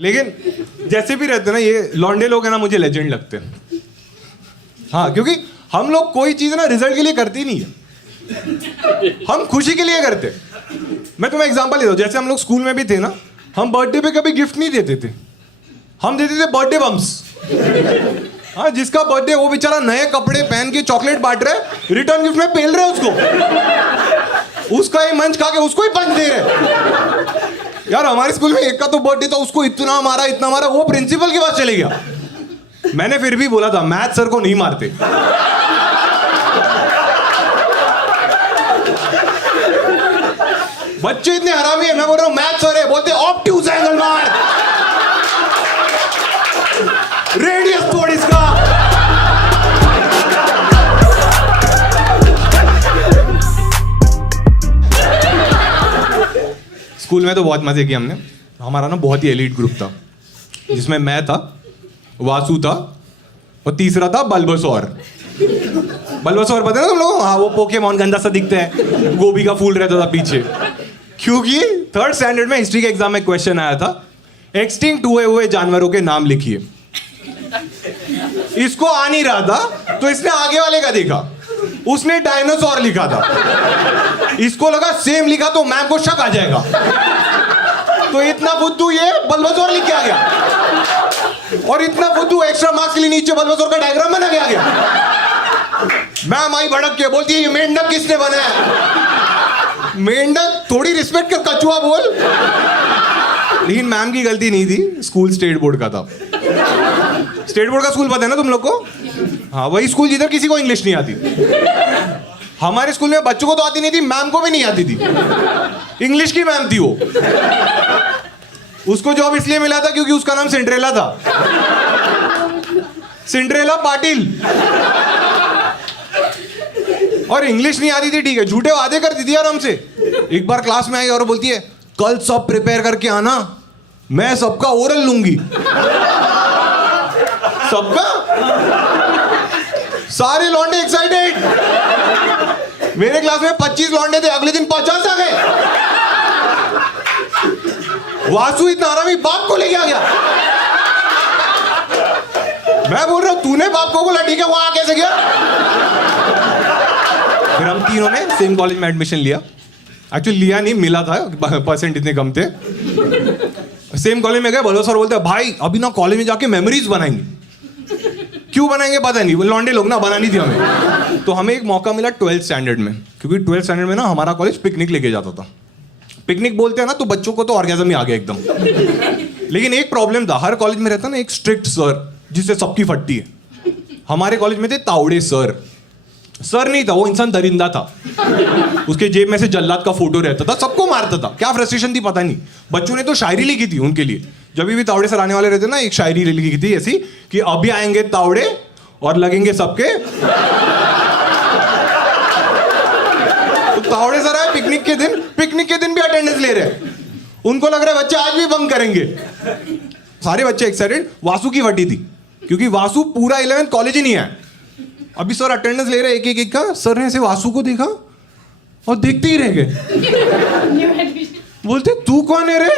लेकिन जैसे भी रहते हैं ना, ये लौंडे लोग हैं ना, मुझे लेजेंड लगते हैं। हाँ, क्योंकि हम लोग कोई चीज ना रिजल्ट के लिए करते ही नहीं है, हम खुशी के लिए करते। मैं तुम्हें एग्जांपल देता हूँ, जैसे हम लोग स्कूल में भी थे ना, हम बर्थडे पे कभी गिफ्ट नहीं देते थे, हम देते थे बर्थडे बम्स। हाँ, जिसका बर्थडे वो बेचारा नए कपड़े पहन के चॉकलेट बांट रहा है, रिटर्न गिफ्ट में पेल रहे उसको, उसका ही मंच खा के उसको ही पंच दे रहे। यार हमारे स्कूल में एक का तो बर्थडे था, उसको इतना मारा, वो प्रिंसिपल के पास चले गया। मैंने फिर भी बोला था मैथ सर को नहीं मारते। बच्चे इतने हरामी है, मैं बोल रहा हूं मैथ सर है, बोलते ऑब्ट्यूज एंगल मार, रेडियस तोड़ इसका। स्कूल में तो बहुत मजे किए हमने। हमारा ना बहुत ही एलीट ग्रुप था, जिसमें मैं था, वासु था, और तीसरा था बल्बसौर। बल्बसौर पता है ना तुम लोग? हाँ, वो पोकेमॉन गंदा सा दिखता है, गोभी का फूल रहता था पीछे। क्योंकि थर्ड स्टैंडर्ड में हिस्ट्री के एग्जाम में क्वेश्चन आया था, एक्सटिंक्ट हुए जानवरों के नाम लिखिए। इसको आ नहीं रहा था, तो इसने आगे वाले का देखा, उसने डायनासोर लिखा था। इसको लगा सेम लिखा तो मैम को शक आ जाएगा, तो इतना बुद्धू ये बल्बसौर लिख के आ गया, और इतना बुद्धू एक्स्ट्रा मार्क्स के लिए नीचे बल्बसौर का डायग्राम बना के आ गया। मैम आई भड़क के बोलती है, ये मेंढक किसने बनाया? मेंढक थोड़ी रिस्पेक्ट कर, कछुआ बोल। लेकिन मैम की गलती नहीं थी, स्कूल स्टेट बोर्ड का था। स्टेट बोर्ड का स्कूल पता है ना तुम लोग को? हाँ, वही स्कूल जिधर किसी को इंग्लिश नहीं आती। हमारे स्कूल में बच्चों को तो आती नहीं थी, मैम को भी नहीं आती थी। इंग्लिश की मैम थी वो। उसको जॉब इसलिए मिला था क्योंकि उसका नाम सिंड्रेला था, सिंड्रेला पाटिल। और इंग्लिश नहीं आती थी, ठीक है, झूठे वादे करती थी यार हमसे। एक बार क्लास में आई और बोलती है, कल सब प्रिपेयर करके आना, मैं सबका ओरल लूंगी। सबका? सारे लौंडे एक्साइटेड। मेरे क्लास में 25 लौंडे थे, अगले दिन 50 आ गए। वासु इतना हरामी बाप को लेके आ गया। मैं बोल रहा हूं तूने बाप को बोला, ठीक है, वहां कैसे गया? फिर हम तीनों ने सेम कॉलेज में एडमिशन लिया। एक्चुअली लिया नहीं, मिला था, परसेंट इतने कम थे। सेम कॉलेज में गए, बोलो सर बोलते भाई अभी ना कॉलेज में जाके मेमोरीज बनाएंगे। क्यों बनाएंगे पता नहीं, वो लौंडे लोग ना, बनानी थी हमें। तो हमें एक मौका मिला 12th स्टैंडर्ड में, क्योंकि 12th स्टैंडर्ड में ना हमारा कॉलेज पिकनिक लेके जाता था। पिकनिक बोलते हैं ना, तो बच्चों को तो ऑर्गेज़म ही आ गया एकदम। लेकिन एक प्रॉब्लम था, हर कॉलेज में रहता ना एक स्ट्रिक्ट सर, जिससे सबकी फटती है। हमारे कॉलेज में थे तावड़े सर। सर नहीं था वो, इंसान दरिंदा था। उसके जेब में से जल्लाद का फोटो रहता था, सबको मारता था। क्या फ्रस्ट्रेशन थी पता नहीं। बच्चों ने तो शायरी लिखी थी उनके लिए। जब भी तावड़े सर आने वाले रहते ना, एक शायरी लिखी थी ऐसी कि अभी आएंगे तावड़े और लगेंगे सबके। तो तावड़े सर आए पिकनिक के दिन भी अटेंडेंस ले रहे हैं। उनको लग रहा है बच्चे आज भी बंक करेंगे। सारे बच्चे एक्साइटेड। वासु की फटी थी, क्योंकि वासु पूरा 11th कॉलेज ही नहीं है। अभी सर अटेंडेंस ले रहे एक का। सर ने ऐसे वासु को देखा और देखते ही रह गए। बोलते तू कौन है रे?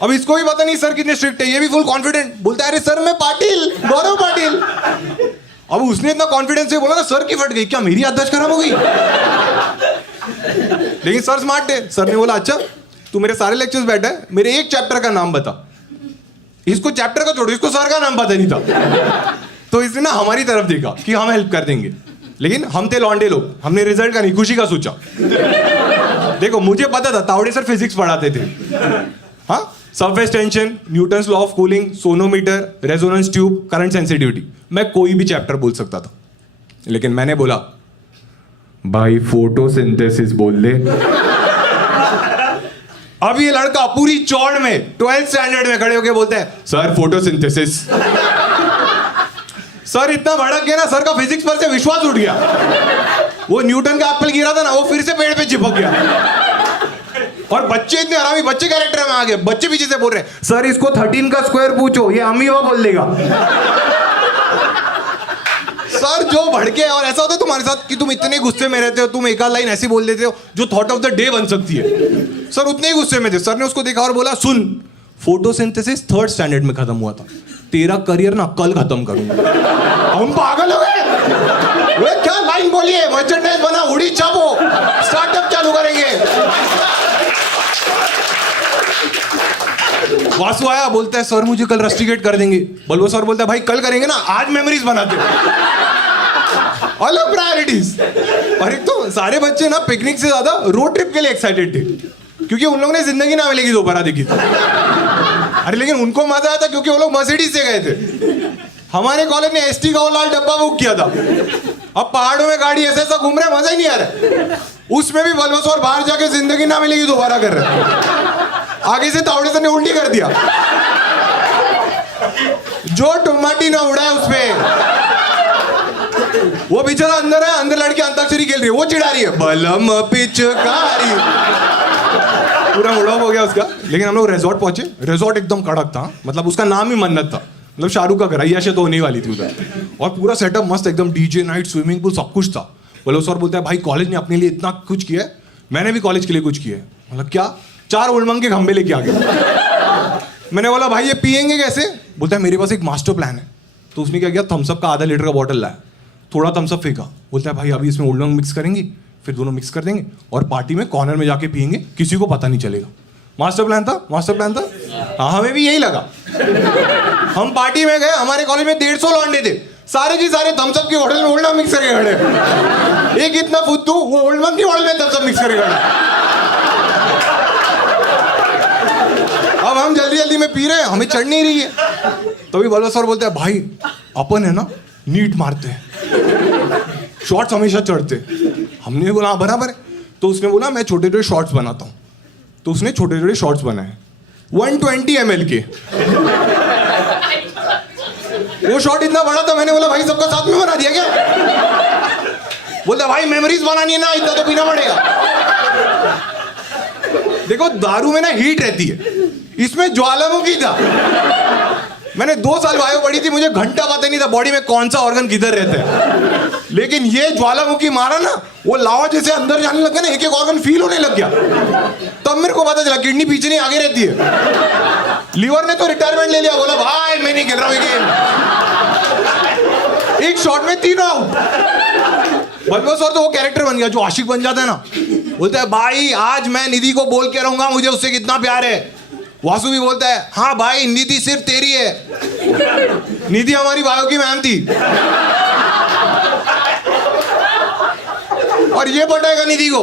अब इसको भी पता नहीं सर कितने स्ट्रिक्ट है, ये भी फुल कॉन्फिडेंट बोलता है, अरे सर मैं पाटिल, गौरव पाटिल। अब उसने इतना कॉन्फिडेंस से बोला ना, सर की फट गई। क्या मेरी याददाश्त खराब हो गई? लेकिन सर स्मार्ट है। सर ने बोला, अच्छा तू मेरे सारे लेक्चर्स बैठा है, मेरे एक चैप्टर का नाम बता। इसको चैप्टर का छोड़ो, इसको सर का नाम पता नहीं था। तो इसने ना हमारी तरफ देखा कि हम हेल्प कर देंगे। लेकिन हम थे लौंडे लोग, हमने रिजल्ट का नहीं खुशी का सोचा। देखो मुझे पता था तावड़े सर फिजिक्स पढ़ाते थे। हाँ, surface tension, Newton's law of cooling, sonometer, resonance tube, current sensitivity, मैं कोई भी चैप्टर बोल सकता था। लेकिन मैंने बोला भाई फोटोसिंथेसिस बोल दे। अब ये लड़का पूरी चौड़ में 12th स्टैंडर्ड में खड़े होके बोलता है, सर फोटोसिंथेसिस। सर इतना भड़क गया ना, सर का फिजिक्स पर से विश्वास उठ गया। वो न्यूटन का एप्पल गिरा था ना, वो फिर से पेड़ पे चिपक गया। और बच्चे इतने हरामी, बच्चे कैरेक्टर में आ गए। बच्चे पीछे से बोल रहे हैं, सर इसको 13 का स्क्वायर पूछो, ये अमीबा बोल देगा। सर जो भड़के। और ऐसा होता है तुम्हारे साथ कि तुम इतने गुस्से में रहते हो, तुम एक आध लाइन ऐसी बोल देते हो जो थॉट ऑफ द डे बन सकती है। सर उतने ही गुस्से में थे। सर ने उसको देखा और बोला, सुन फोटोसिंथेसिस 3rd स्टैंडर्ड में खत्म हुआ था। तेरा करियर ना कल खत्म करूंगा। हम पागल हो गए। वे क्या लाइन बोली है, मर्चेंडाइज बना, उड़ी छापो, स्टार्टअप चालू करेंगे। वासु आया, बोलता है सर मुझे कल रस्टिकेट कर देंगे। बल्बो सर बोलता है भाई कल करेंगे ना, आज मेमोरीज बनाते हैं। अलग प्रायोरिटीज। और एक तो सारे बच्चे ना पिकनिक से ज्यादा रोड ट्रिप के लिए एक्साइटेड थे, क्योंकि उन लोगों ने जिंदगी ना मिलेगी दोबारा देखी थी। अरे लेकिन उनको मजा आया था क्योंकि वो लोग मर्सिडीज से गए थे। हमारे कॉलेज ने एसटी का वो लाल डब्बा बुक किया था। अब पहाड़ों में गाड़ी ऐसा ऐसा घूम रहे, मजा ही नहीं आ रहा। उसमें भी बल्बस और बाहर जाके जिंदगी ना मिलेगी दोबारा कर रहे। आगे से तावड़े से ने उल्टी कर दिया, जो टमाटी ना उड़ा है उसमें। वो बेचारा अंदर है, अंदर लड़की अंताक्षरी खेल रही है, वो चिढ़ा रही है बलम पिचकारी। पूरा मूड ऑफ हो गया उसका। लेकिन हम लोग रिजॉर्ट पहुंचे। रिजॉर्ट एकदम कड़क था, मतलब उसका नाम ही मन्नत था। मतलब शाहरुख का घर, अय्याशी तो होने वाली थी उधर। और पूरा सेटअप मस्त एकदम, डीजे नाइट, स्विमिंग पूल, सब कुछ था। बोलो सर बोलता है भाई कॉलेज ने अपने लिए इतना कुछ किया है, मैंने भी कॉलेज के लिए कुछ किया है। मतलब क्या? 4 उलमंग के खंबे लेके आ गए। मैंने बोला भाई ये पियेंगे कैसे? बोलता है मेरे पास एक मास्टर प्लान है। तो उसने क्या किया, थम्सअप का आधा लीटर का बॉटल लाया, थोड़ा थम्सअप फेंका। बोलता है भाई अभी इसमें ओल्ड मंक मिक्स करेंगे, फिर दोनों मिक्स कर देंगे और पार्टी में कॉर्नर में जाके पियेंगे, किसी को पता नहीं चलेगा। मास्टर प्लान था, मास्टर प्लान था। हाँ हमें भी यही लगा। हम पार्टी में गए, हमारे कॉलेज में 150 लौंडे थे, सारे की सारे थम्सअप की बोतल में ओल्ड मंक मिक्स करके खड़े। एक इतना फुद्दू, वो ओल्ड मंक की बोतल में थम्सअप मिक्स करके खड़ा। अब हम जल्दी जल्दी में पी रहे हैं, हमें चढ़ नहीं रही है। तभी बल्बस सर बोलते हैं भाई अपन है ना नीट मारते हैं, शॉर्ट्स हमेशा चढ़ते। हमने बोला हाँ बराबर है। तो उसने बोला मैं छोटे छोटे शॉर्ट्स बनाता हूँ। तो उसने छोटे छोटे शॉर्ट्स बनाए 120 ml के। वो शॉट इतना बड़ा था, मैंने बोला भाई सबका साथ में बना दिया क्या? बोलता भाई मेमोरीज बनानी है ना, इतना तो पीना पड़ेगा। देखो दारू में ना हीट रहती है, इसमें ज्वालामुखी था। मैंने 2 साल वायु पढ़ी थी, मुझे घंटा पता नहीं था बॉडी में कौन सा ऑर्गन किधर रहता है। लेकिन ये ज्वालामुखी मारा ना, वो लावा जैसे अंदर जाने लगा ना, एक एक ऑर्गन फील होने लग गया। तब मेरे को पता चला किडनी पीछे नहीं आगे रहती है। लीवर ने तो रिटायरमेंट ले लिया, बोला भाई मैं नहीं खेल रहा हूँ गेम। एक शॉट में 3 आउट। बल्बस और तो वो कैरेक्टर बन गया जो आशिक बन जाता है ना। बोलता है भाई आज मैं निधि को बोल के रहूंगा मुझे उससे कितना प्यार है। वासु भी बोलता है हाँ भाई निधि सिर्फ तेरी है। निधि हमारी बायो की मैम थी और ये बताएगा निधि को।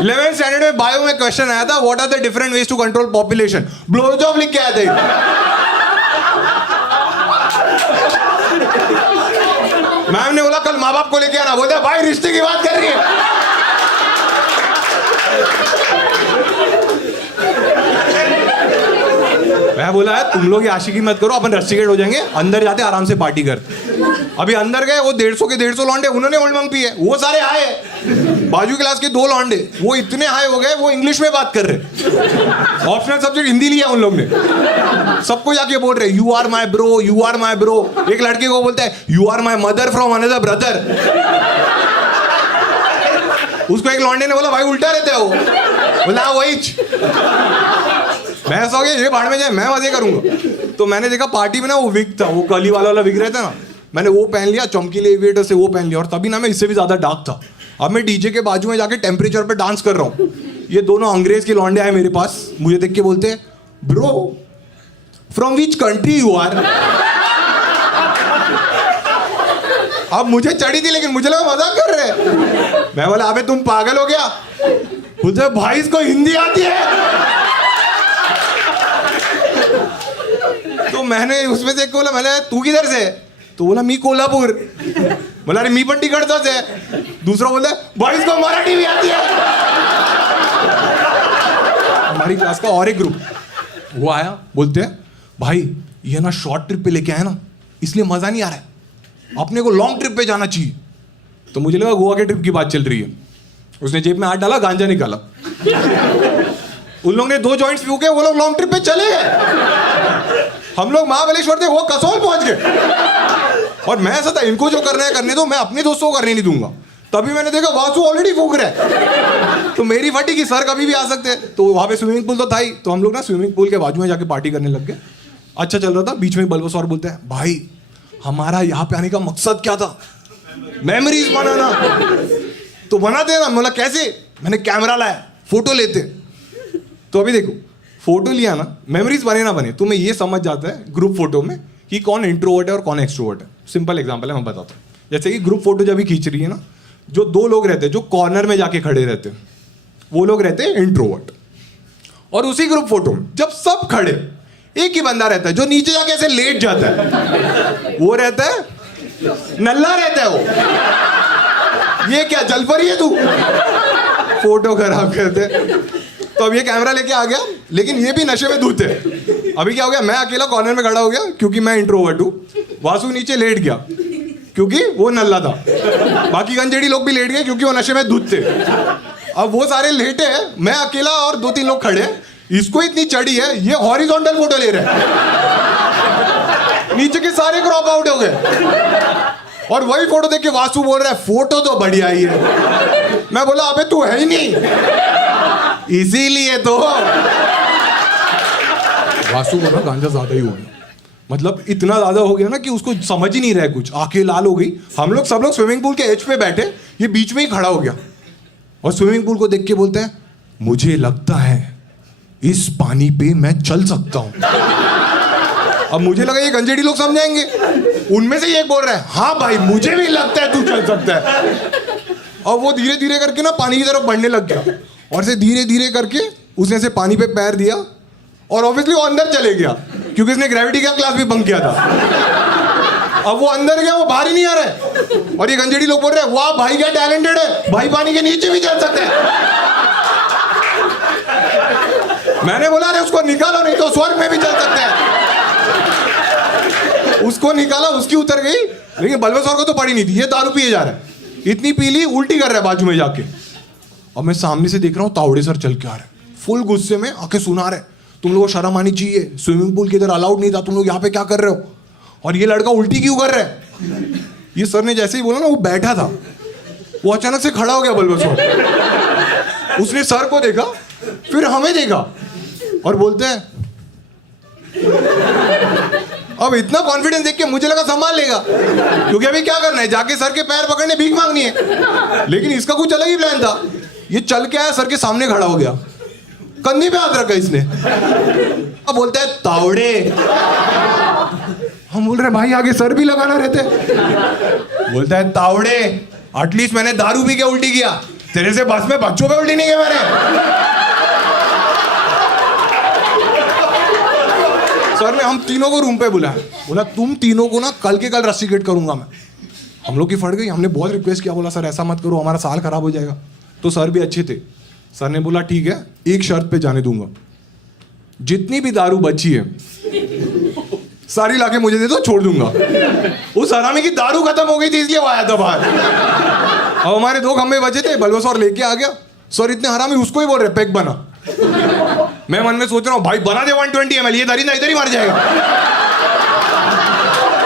11th स्टैंडर्ड में बायो में क्वेश्चन आया था, what are the different ways to control population. Blow job लिख के आए थे। मैम ने बोला कल माँ बाप को लेके आना। बोलता भाई रिश्ते की बात कर रही है। मैं बोला है तुम लोग ये आशिकी मत करो, अपन रस्टिकेट हो जाएंगे, अंदर जाते आराम से पार्टी करते। अभी अंदर गए, वो 150 के 150 लौंडे, उन्होंने ओल्ड मंक पिए, वो सारे आए। बाजू क्लास के 2 लौंडे, वो इतने हाई हो गए वो इंग्लिश में बात कर रहे। ऑप्शनल सब्जेक्ट हिंदी लिया उन लोग ने। सबको जाके बोल रहे you are my bro, you are my bro. एक लड़के को बोलता है you are my mother from another brother. उसको एक लौंडे ने बोला भाई उल्टा रहते हो। बोला वही। मैं ऐसा हो गया ये बाढ़ में जाए, मैं मजे करूंगा। तो मैंने देखा पार्टी में ना वो विग था, वो कली वाला विग रहता ना, मैंने वो पहन लिया, चमकीले एविएटर से वो पहन लिया। और तभी ना मैं इससे भी ज्यादा डार्क था। अब मैं डीजे के बाजू में जाके टेम्परेचर पे डांस कर रहा हूँ। ये दोनों अंग्रेज के लौंडे आए मेरे पास, मुझे देख के बोलते हैं bro from which country you are. अब मुझे चढ़ी थी लेकिन मुझे लगा मजाक कर रहे। मैं बोला अबे तुम पागल हो गया। बोलते भाई इसको हिंदी आती है। तो मैंने उसमें से एक को बोला, मैंने तू किधर से? तो बोला मी कोल्हापुर। बोला अरे मी पण तिकडचाच है। दूसरा बोलता है भाई इसको मराठी भी आती है। हमारी क्लास का और एक ग्रुप वो आया, बोलते हैं भाई ये ना शॉर्ट ट्रिप पे लेके आए ना, इसलिए मजा नहीं आ रहा है, अपने को लॉन्ग ट्रिप पे जाना चाहिए। तो मुझे लगा गोवा के ट्रिप की बात चल रही है। उसने जेब में हाथ डाला, गांजा निकाला। उन लोगों ने 2 जॉइंट्स फूके, वो लोग लॉन्ग ट्रिप पे चले गए। हम लोग महाबलेश्वर थे, वो कसौल पहुंच गए। और मैं ऐसा था इनको जो करना है करने दो, मैं अपने दोस्तों को करने नहीं दूंगा। तभी मैंने देखा वासु ऑलरेडी फूक रहा है। तो मेरी फटी कि सर कभी भी आ सकते हैं। तो वहां पे स्विमिंग पूल तो था ही, तो हम लोग ना स्विमिंग पूल के बाजू में जाके पार्टी करने लग गए। अच्छा चल रहा था, बीच में बल्बस और बोलते हैं भाई हमारा यहाँ पे आने का मकसद क्या था, मेमोरीज बनाना। तो बनाते हैं ना। बोला कैसे? मैंने कैमरा लाया, फोटो लेते। तो अभी देखो फोटो लिया ना, मेमोरीज बने ना बने, तुम्हें ये समझ जाता है ग्रुप फोटो में कि कौन इंट्रोवर्ट है और कौन एक्सट्रोवर्ट है। सिंपल एग्जांपल है, मैं बताता हूँ। जैसे कि ग्रुप फोटो जब भी खींच रही है ना, जो दो लोग रहते हैं जो कॉर्नर में जाके खड़े रहते हैं, वो लोग रहते हैं इंट्रोवर्ट। और उसी ग्रुप फोटो में जब सब खड़े, एक ही बंदा रहता है जो नीचे जाके ऐसे लेट जाता है, वो रहता है नल्ला रहता है वो। ये क्या जल परी है तू? फोटो खराब करते। तो अब ये कैमरा लेके आ गया, लेकिन ये भी नशे में धूत है। अभी क्या हो गया, मैं अकेला कॉर्नर में खड़ा हो गया क्योंकि मैं इंट्रोवर्ट हूं। वासु नीचे लेट गया क्योंकि वो नल्ला था। बाकी गंजेड़ी लोग भी लेट गए क्योंकि वो नशे में धूत थे। अब वो सारे लेटे हैं, मैं अकेला और 2-3 लोग खड़े। इसको इतनी चढ़ी है, ये हॉरिजॉन्टल फोटो ले रहे हैं। नीचे के सारे क्रॉप आउट हो गए। और वही फोटो देख के वासु बोल रहा है फोटो तो बढ़िया ही है। मैं बोला अबे तू है ही नहीं, इसीलिए तो। वासु बोला गांजा ज्यादा ही हो गया, मतलब इतना ज्यादा हो गया ना कि उसको समझ ही नहीं रहा कुछ। आंखें लाल हो गई। हम लोग सब लोग स्विमिंग पूल के एज पे बैठे, ये बीच में ही खड़ा हो गया और स्विमिंग पूल को देख के बोलते हैं मुझे लगता है इस पानी पे मैं चल सकता हूं। अब मुझे लगा ये गंजेड़ी लोग समझाएंगे। उनमें से एक बोल रहा है हाँ भाई मुझे भी लगता है तू चल सकता है। और वो धीरे धीरे करके ना पानी की तरफ बढ़ने लग गया, और से धीरे धीरे करके उसने से पानी पे पैर दिया और ऑब्वियसली वो अंदर चले गया क्योंकि उसने ग्रेविटी का क्लास भी बंक किया था। अब वो अंदर गया, वो बाहर ही नहीं आ रहा है। और ये गंजेड़ी लोग बोल रहे हैं वाह भाई क्या टैलेंटेड है, भाई पानी के नीचे भी चल सकते हैं। मैंने बोला अरे उसको निकालो नहीं तो स्वर्ग में भी चल सकते हैं। उसको निकाला, उसकी उतर गई, लेकिन बल्बेश्वर को तो पड़ी नहीं थी। ये दारू पिए जा रहा है, इतनी पी ली उल्टी कर रहा है बाजू में जाके। और मैं सामने से देख रहा हूँ तावड़े सर चल के आ रहे हैं, फुल गुस्से में आके सुना रहे तुम लोगों को शर्म आनी चाहिए, स्विमिंग पूल के इधर अलाउड नहीं था, तुम लोग यहाँ पे क्या कर रहे हो, और ये लड़का उल्टी क्यों कर रहा है। ये सर ने जैसे ही बोला ना, वो बैठा था, वो अचानक से खड़ा हो गया बल्बेश्वर। उसने सर को देखा, फिर हमें देखा और बोलते हैं अब इतना कॉन्फिडेंस देख के मुझे लगा संभाल लेगा, क्योंकि अभी क्या करना है, जाके सर के पैर पकड़ने भीख मांगनी है। लेकिन इसका कुछ अलग ही प्लान था। ये चल के आया, सर के सामने खड़ा हो गया, कंधे पे हाथ रखा इसने। अब बोलता है तावड़े। हम बोल रहे भाई आगे सर भी लगाना रहते। बोलता है तावड़े, एटलीस्ट मैंने दारू पी के उल्टी किया, तेरे से बस में बच्चों पे उल्टी नहीं किया मैंने। सर ने हम तीनों को रूम पे बुलाया, बोला तुम तीनों को ना कल के कल रस्टिकेट करूंगा मैं। हम लोग की फट गई, हमने बहुत रिक्वेस्ट किया, बोला सर ऐसा मत करो, हमारा साल खराब हो जाएगा। तो सर भी अच्छे थे, सर ने बोला ठीक है, एक शर्त पे जाने दूंगा, जितनी भी दारू बची है सारी लाके मुझे दे दो, छोड़ दूंगा। उस हरामी की दारू खत्म हो गई थी इसलिए वो आया था बाहर। अब हमारे 2 खंबे बचे थे, बल्बेश्वर लेके आ गया। सर इतने हरामी उसको ही बोल रहे पैक बना। मैं मन में सोच रहा हूँ भाई बना दे 120 ml, ये दरिंदा इधर ही मर जाएगा।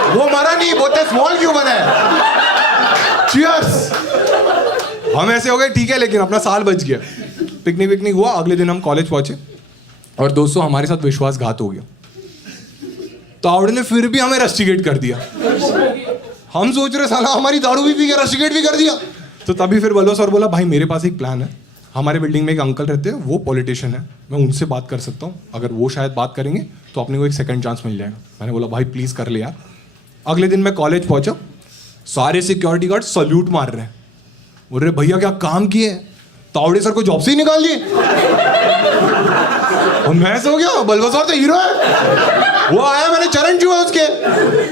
वो मरा नहीं, बोलते स्मॉल क्यों बना है। चीयर्स। हम ऐसे हो गए ठीक है, लेकिन अपना साल बच गया। पिकनिक विकनिक हुआ, अगले दिन हम कॉलेज पहुंचे और दोस्तों हमारे साथ विश्वासघात हो गया। तावड़े ने फिर भी हमें रस्टिकेट कर दिया। हम सोच रहे साला हमारी दारू भी पी के रस्टिकेट भी कर दिया। तो तभी फिर बल्बेश्वर बोला भाई मेरे पास एक प्लान है, हमारे बिल्डिंग में एक अंकल रहते हैं, वो पॉलिटिशियन है, मैं उनसे बात कर सकता हूँ, अगर वो शायद बात करेंगे तो अपने को एक सेकंड चांस मिल जाएगा। मैंने बोला भाई प्लीज़ कर ले यार। अगले दिन मैं कॉलेज पहुंचा, सारे सिक्योरिटी गार्ड सल्यूट मार रहे हैं, बोल रहे भैया क्या काम किए, तावड़े सर को जॉब से ही निकाल दिए। और मैं सो गया, बल्बेश्वर तो हीरो है, वो आया मैंने चरण छुआ उसके,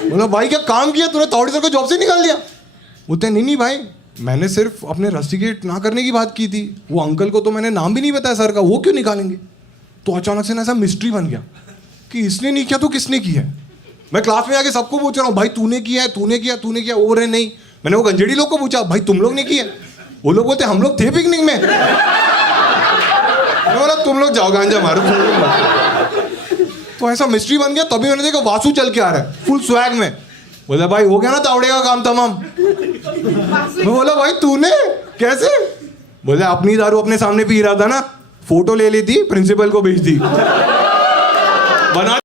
बोला भाई क्या काम किया तूने, तावड़े सर को जॉब से निकाल दिया। बोलते नहीं भाई मैंने सिर्फ अपने रस्टिकेट ना करने की बात की थी, वो अंकल को तो मैंने नाम भी नहीं बताया सर का, वो क्यों निकालेंगे। तो अचानक से ना ऐसा मिस्ट्री बन गया कि इसने नहीं किया तो किसने किया है। मैं क्लास में आके सबको पूछ रहा हूँ भाई तूने किया है, तूने किया, तूने किया। वो रहे नहीं। मैंने वो गंजेड़ी लोग को पूछा भाई तुम लोग ने किया, वो लोग बोलते हम लोग थे पिकनिक में। मैं बोला तुम लोग जाओ गांजा मारो। तो ऐसा मिस्ट्री बन गया। तभी मैंने देखा वासु चल के आ रहा है फुल स्वैग में। बोला भाई हो गया ना तावड़े का काम तमाम। मैं बोला भाई तूने कैसे? बोले अपनी दारू अपने सामने पी रहा था ना, फोटो ले ली थी, प्रिंसिपल को भेज दी, बना